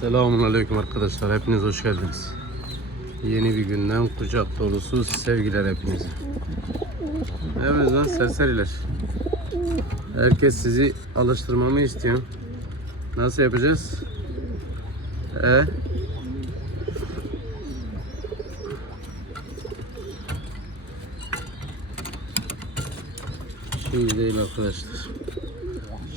Selamun Aleyküm arkadaşlar. Hepiniz hoş geldiniz. Yeni bir günden kucak dolusu sevgiler hepinize. Lan serseriler. Herkes sizi alıştırmamı istiyor. Nasıl yapacağız? E? Şimdi değil arkadaşlar.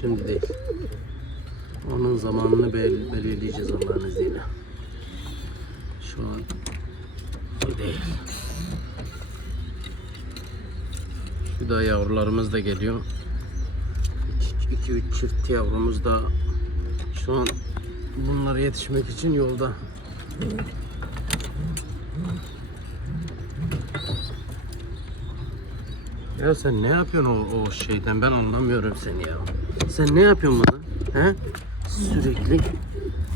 Şimdi değil. Onun zamanını bel belirleyeceğiz Allah'ın izniyle. Şu an bu değil. Şu da yavrularımız da geliyor. 2-3 çift yavrumuz da şu an bunlara yetişmek için yolda. Ya sen ne yapıyorsun o, o şeyden ben anlamıyorum seni ya. Sen ne yapıyorsun burada? He? Sürekli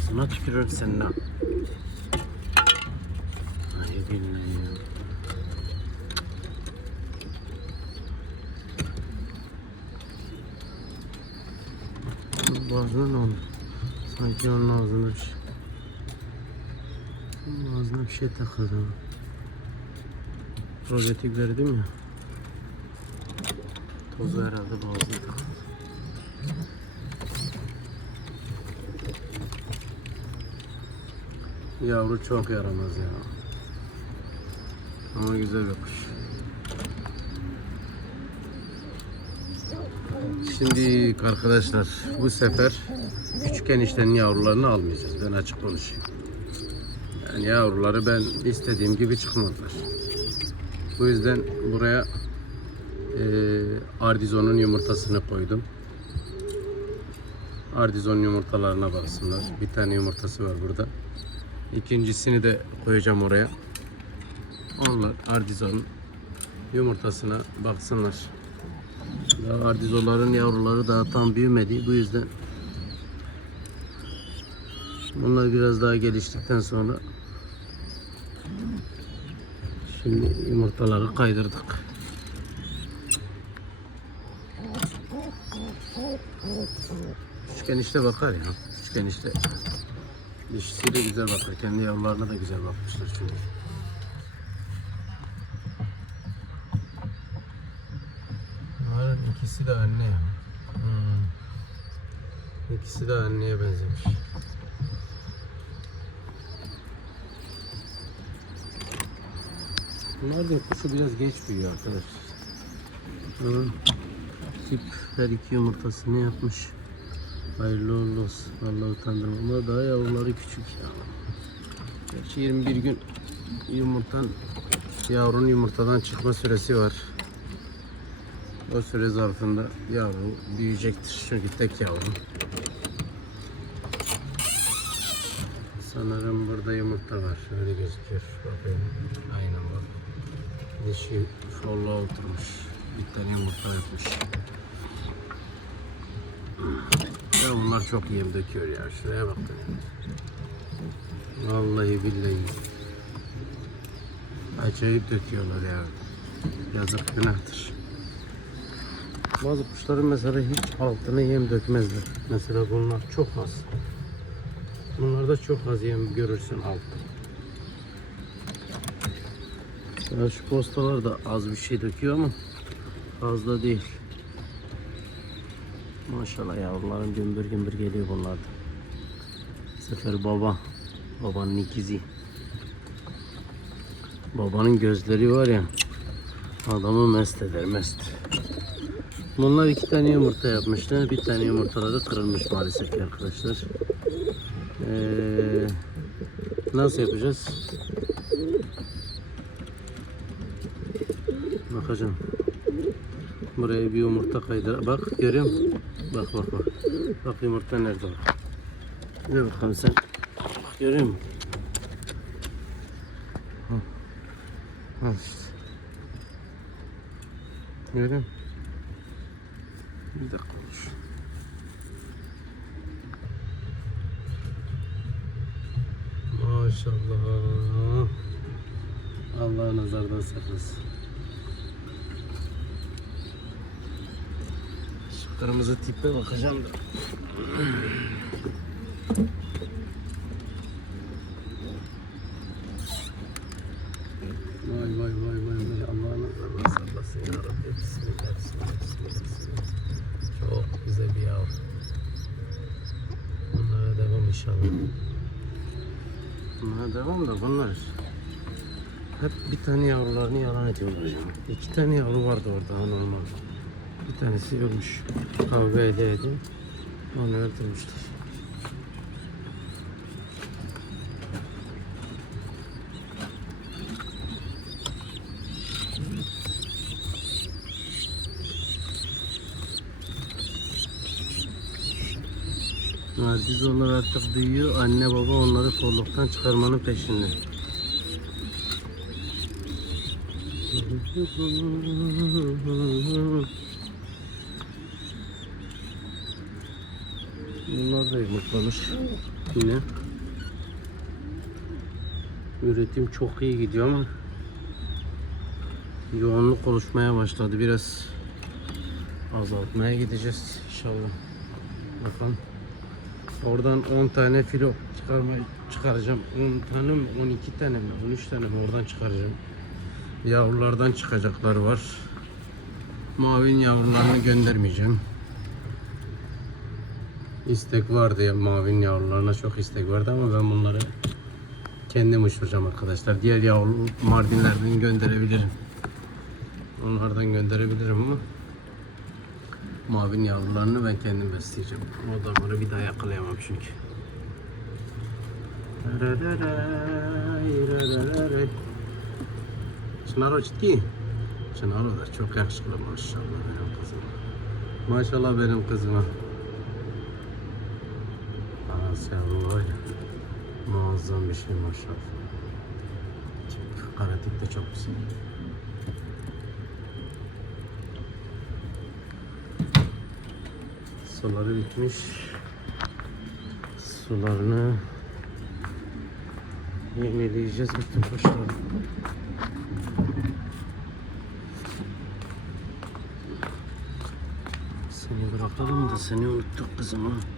sana tükürüyorum seninle. Ay ya. Boğazına ne? Sanki onun ağzında bir şey. Onun ağzına bir şey takıldı. Probiyotik verdim ya. Tozu herhalde boğazına takıldı. Yavru çok yaramaz ya. Ama güzel bir kuş. Şimdi arkadaşlar bu sefer küçük eniştenin yavrularını almayacağız. Ben açık konuşayım. Yani yavruları ben istediğim gibi çıkmadılar. Bu yüzden buraya eee Ardizon'un yumurtasını koydum. Ardizon yumurtalarına baksınlar. Bir tane yumurtası var burada. İkincisini de koyacağım oraya. Onlar Ardizon'un yumurtasına baksınlar. Daha Ardizoların yavruları daha tam büyümedi. Bu yüzden bunlar biraz daha geliştikten sonra şimdi yumurtaları kaydırdık. Küçük enişte bakar ya. Küçük enişte dişisi de güzel bakar. Kendi yavrularına da güzel bakmışlar çünkü. Bunların ikisi de anne ya. Hmm. İkisi de anneye benzemiş. Bunlar da kuşu biraz geç büyüyor arkadaşlar. Hı. Tip her iki yumurtasını yapmış. Hayırlı uğurlu olsun. Allah utandırma. Ama daha yavruları küçük ya. Gerçi 21 gün yumurtan yavrunun yumurtadan çıkma süresi var. O süre zarfında yavru büyüyecektir. Çünkü tek yavru. Sanırım burada yumurta var. Öyle gözüküyor. Bakayım. Aynen bak. Dişi folla oturmuş. Bir tane yumurta yapmış. Ya bunlar çok yem döküyor ya. Şuraya bak. Vallahi billahi. Acayip döküyorlar ya. Yazık günahtır. Bazı kuşların mesela hiç altına yem dökmezler. Mesela bunlar çok az. Bunlarda çok az yem görürsün altta. Ya şu postalar da az bir şey döküyor ama fazla değil. Maşallah yavruların gümbür gümbür geliyor bunlar da. Bu sefer baba. Babanın ikizi. Babanın gözleri var ya. Adamı mest eder mest. Bunlar iki tane yumurta yapmışlar. Bir tane yumurtaları kırılmış maalesef arkadaşlar. Ee, nasıl yapacağız? Bakacağım. Buraya bir yumurta kaydır. Bak görüyor musun? Bak bak bak. Bak yumurta nerede bak. Ne bakalım sen. Bak görüyor musun? Al işte. Görüyor musun? Bir dakika olur. Maşallah. Allah nazardan saklasın. Kırmızı tipe bakacağım da. Vay vay vay vay vay Allah'ına Allah sallasın ya Rabbi. Bismillah bismillah bismillah bismillah. Çok güzel bir yav. Bunlara devam inşallah. Bunlara devam da bunlar hep bir tane yavrularını yalan ediyorlar. İki tane yavru vardı orada normal. Bir tanesi ölmüş. Kavga ede ede. Onu öldürmüşler. Naciz onlar artık büyüyor. Anne baba onları kolluktan çıkarmanın peşinde. Bunlar da yumurtlamış. Yine. Üretim çok iyi gidiyor ama yoğunluk oluşmaya başladı. Biraz azaltmaya gideceğiz inşallah. Bakalım. Oradan 10 tane filo çıkarmaya çıkaracağım. 10 tane mi? 12 tane mi? 13 tane mi? Oradan çıkaracağım. Yavrulardan çıkacaklar var. Mavin yavrularını göndermeyeceğim. İstek vardı ya mavin yavrularına çok istek vardı ama ben bunları kendim uçuracağım arkadaşlar. Diğer yavru mardinlerden gönderebilirim. Onlardan gönderebilirim ama mavin yavrularını ben kendim besleyeceğim. O damarı bir daha yakalayamam çünkü. Çınaro ciddi. Çınaro da çok yakışıklı maşallah benim kızım. Maşallah benim kızıma. Yavru var. Muazzam bir şey maşallah. Karatik de çok güzel. Suları bitmiş. Sularını yenileyeceğiz bütün kuşları. Seni bırakalım da seni unuttuk kızım ha.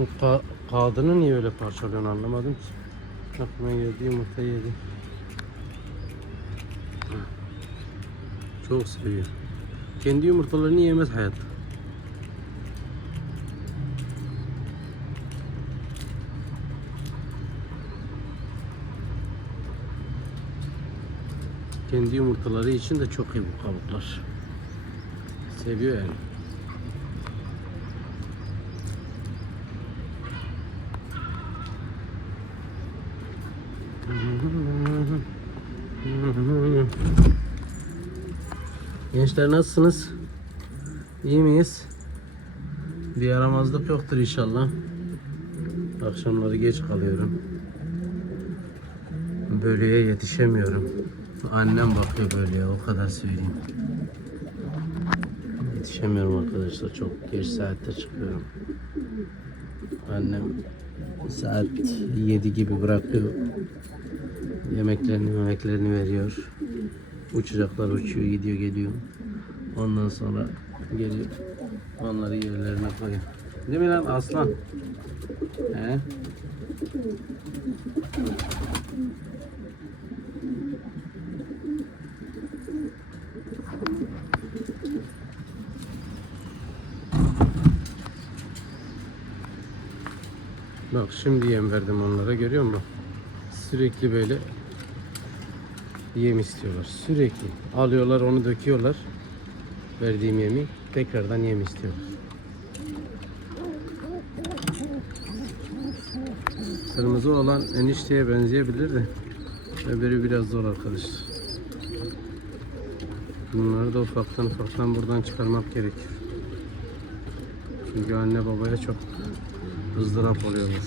Bu ka kağıdını niye öyle parçalıyorsun anlamadım ki. Aklıma geldi yumurta yedi. Çok seviyor. Kendi yumurtalarını yemez hayat. Kendi yumurtaları için de çok iyi bu kabuklar. Seviyor yani. Gençler nasılsınız? İyi miyiz? Bir yaramazlık yoktur inşallah. Akşamları geç kalıyorum. Bölüye yetişemiyorum. Annem bakıyor bölüye o kadar söyleyeyim. Yetişemiyorum arkadaşlar. Çok geç saatte çıkıyorum. Annem saat 7 gibi bırakıyor. Yemeklerini yemeklerini veriyor. Uçacaklar uçuyor gidiyor geliyor. Ondan sonra geliyor. Onları yerlerine koyuyor. Değil mi lan aslan? He? Bak şimdi yem verdim onlara görüyor musun? Sürekli böyle yem istiyorlar. Sürekli alıyorlar onu döküyorlar. Verdiğim yemi tekrardan yem istiyorlar. Kırmızı olan enişteye benzeyebilir de öbürü biraz zor arkadaşlar. Bunları da ufaktan ufaktan buradan çıkarmak gerekir. Çünkü anne babaya çok ızdırap oluyorlar.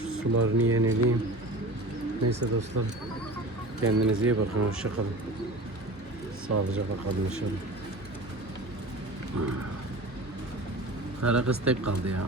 Şu sularını yenileyim. Neyse dostlar. Kendinize iyi bakın. Hoşça kalın. Sağlıcakla kalın inşallah. Kara kız tek kaldı ya.